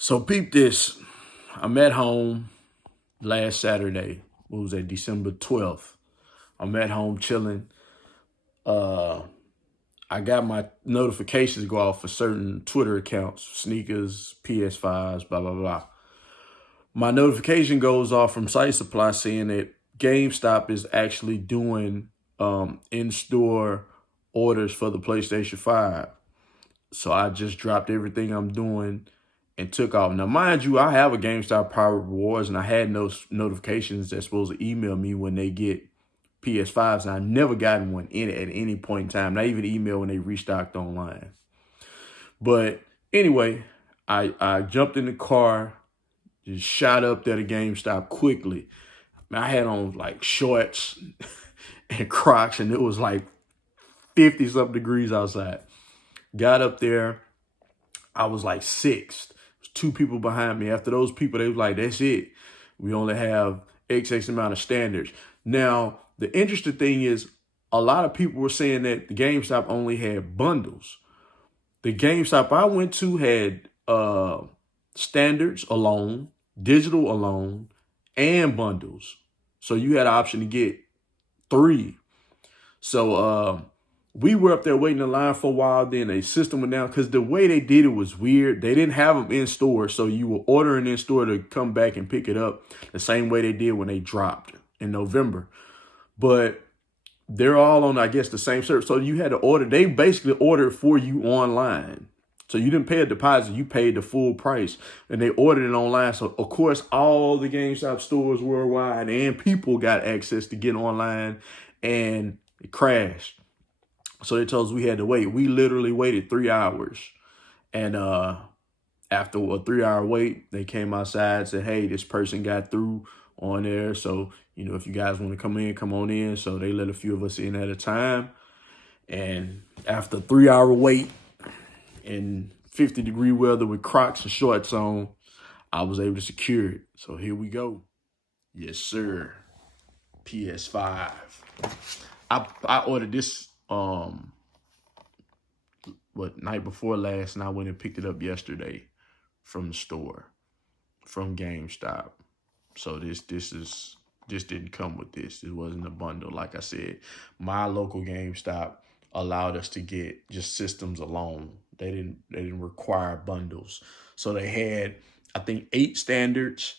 So peep this. I'm at home last Saturday. What was that? December 12th. I'm at home chilling. Uh I got my notifications go off for certain Twitter accounts, sneakers, PS5s, blah blah blah. My notification goes off from Site Supply saying that GameStop is actually doing in-store orders for the PlayStation 5. So I just dropped everything I'm doing and took off. Now, mind you, I have a GameStop Power Rewards, and I had those notifications that's supposed to email me when they get PS5s, and I never gotten one in at any point in time. Not even email when they restocked online. But anyway, I jumped in the car, just shot up there to GameStop quickly. I had on like shorts and Crocs, and it was like 50 something degrees outside. Got up there, I was like sixth. There's two people behind me. After those people, they was like, that's it. We only have XX amount of standards. Now, the interesting thing is a lot of people were saying that the GameStop only had bundles. The GameStop I went to had standards alone, digital alone, and bundles. So you had an option to get three. So we were up there waiting in line for a while. Then a system went down because the way they did it was weird. They didn't have them in store. So you were ordering in store to come back and pick it up the same way they did when they dropped in November. But they're all on, I guess, the same service. So you had to order. They basically ordered for you online. So you didn't pay a deposit. You paid the full price. And they ordered it online. So, of course, all the GameStop stores worldwide and people got access to get online. And it crashed. So they told us we had to wait. We literally waited 3 hours. And after a 3 hour wait, they came outside and said, hey, this person got through on there. So, if you guys want to come in, come on in. So they let a few of us in at a time. And after a 3 hour wait in 50-degree weather with Crocs and shorts on, I was able to secure it. So here we go. Yes, sir. PS5. I ordered this night before last, and I went and picked it up yesterday from the store, from GameStop. So this didn't come with this. It wasn't a bundle. Like I said, my local GameStop allowed us to get just systems alone. They didn't require bundles. So they had, I think, 8 standards,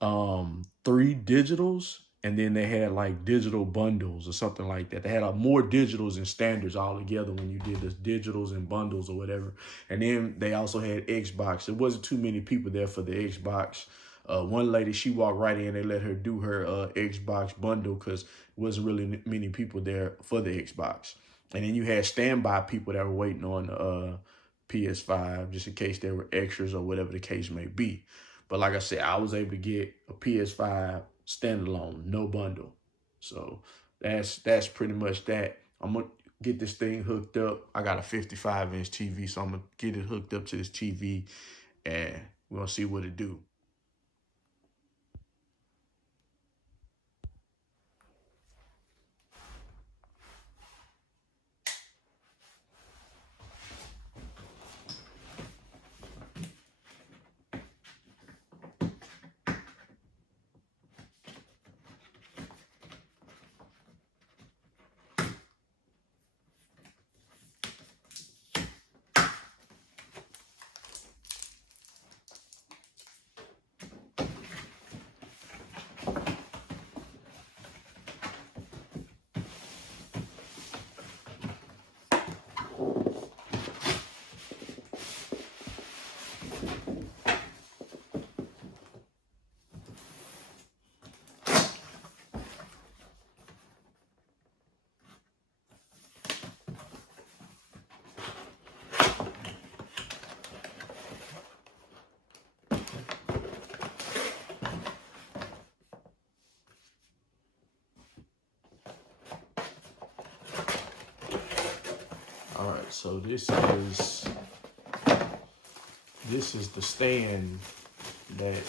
3 digitals, and then they had like digital bundles or something like that. They had more digitals and standards all together when you did the digitals and bundles or whatever. And then they also had Xbox. There wasn't too many people there for the Xbox. One lady, she walked right in. They let her do her Xbox bundle because there wasn't really many people there for the Xbox. And then you had standby people that were waiting on PS5 just in case there were extras or whatever the case may be. But like I said, I was able to get a PS5 standalone, no bundle. So that's pretty much that. I'm gonna get this thing hooked up. I got a 55-inch TV, so I'm gonna get it hooked up to this TV, and we're gonna see what it do. All right, so this is the stand that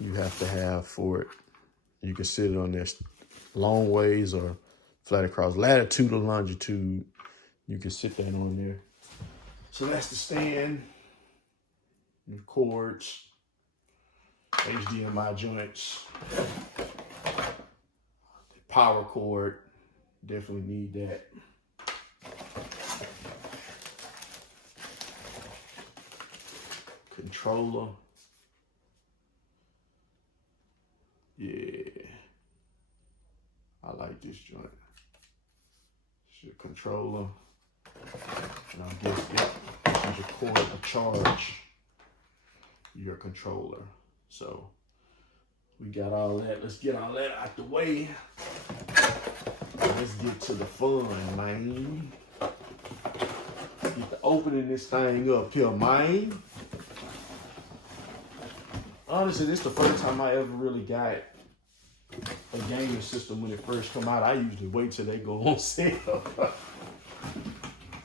you have to have for it. You can sit it on this long ways or flat across, latitude or longitude. You can sit that on there. So that's the stand. the cords, HDMI joints, power cord, definitely need that. Controller. Yeah. I like this joint. It's your controller. And I guess, yeah, this is your cord to charge your controller. So we got all that. Let's get all that out the way. Let's get to the fun, man. Get to opening this thing up here, man. Honestly, this is the first time I ever really got a gaming system when it first come out. I usually wait till they go on sale.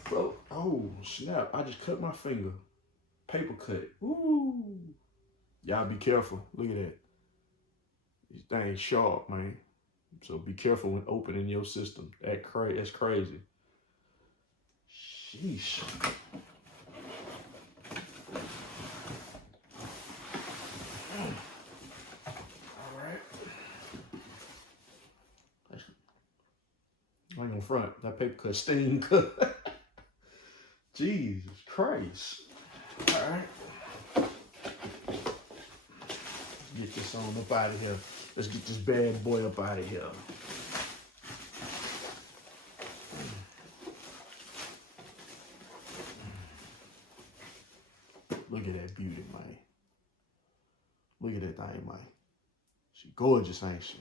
Bro, oh snap, I just cut my finger. Paper cut. Ooh. Y'all be careful. Look at that. These things sharp, man. So be careful when opening your system. That's crazy. Sheesh. I ain't gonna front. That paper cut sting. Jesus Christ. Alright. Get this on up out of here. Let's get this bad boy up out of here. Look at that beauty, man. Look at that thing, man. She gorgeous, ain't she?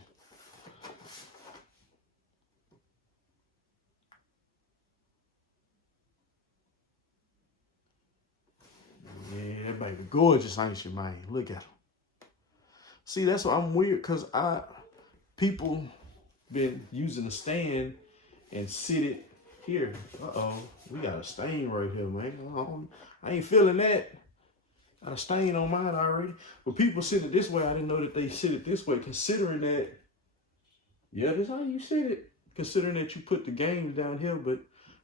Yeah, baby, gorgeous, ain't she, man? Look at her. See, that's why I'm weird, cause people been using a stand and sit it here. Uh-oh, we got a stain right here, man. I ain't feeling that. Got a stain on mine already. But people sit it this way. I didn't know that they sit it this way, considering that, yeah, that's how you sit it. Considering that you put the games down here, but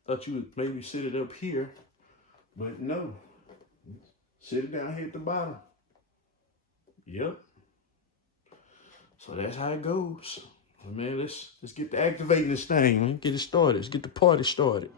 thought you would maybe sit it up here. But no, sit it down here at the bottom. Yep. So that's how it goes. Man, let's get to activating this thing. Let's get it started. Let's get the party started.